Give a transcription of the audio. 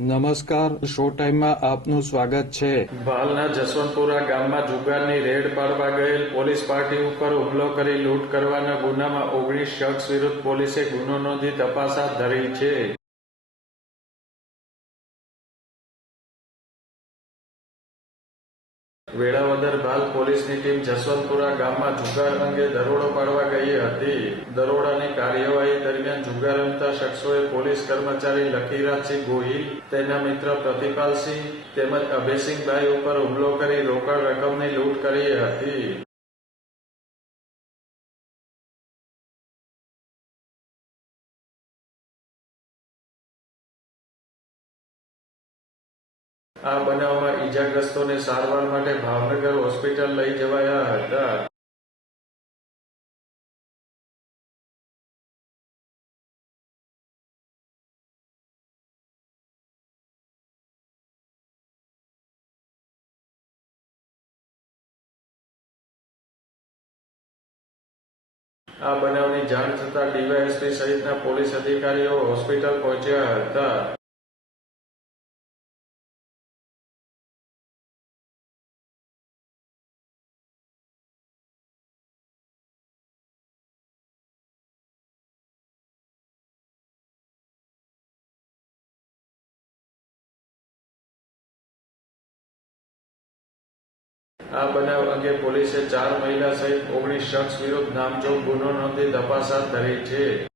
નમસ્કાર, શો ટાઈમમાં આપનું સ્વાગત છે. ભાલના જસવંતપુરા ગામમાં જુગારની રેડ પાડવા ગયેલ પોલીસ પાર્ટી ઉપર હુમલો કરી લૂંટ કરવાના ગુનામાં 19 શખ્સ વિરુદ્ધ પોલીસે ગુનો નોંધી તપાસ હાથ ધરી છે. વેળાવદર ભાલ પોલીસની ટીમ જસવંતપુરા ગામમાં જુગાર અંગે દરોડો પાડવા ગઈ હતી. દરોડાની કાર્યવાહી દરમિયાન જુગાર રમતા શખ્સોએ પોલીસ કર્મચારી લખીરાજસિંહ ગોહિલ, તેના મિત્ર પ્રતિપાલસિંહ તેમજ અભયસિંહભાઈ ઉપર હુમલો કરી રોકડ રકમની લૂંટ કરી હતી. આ બનાવમાં ઈજાગ્રસ્તોને સારવાર માટે ભાવનગર હોસ્પિટલ લઈ જવાયા હતા. આ બનાવની જાણ થતાં ડીવાયએસપી સહિતના પોલીસ અધિકારીઓ હોસ્પિટલ પહોંચ્યા હતા. આ બનાવ અંગે પોલીસે 4 મહિલા સહિત 19 શખ્સ વિરુદ્ધ નામજોગ ગુનો નોંધી તપાસ હાથ ધરી છે.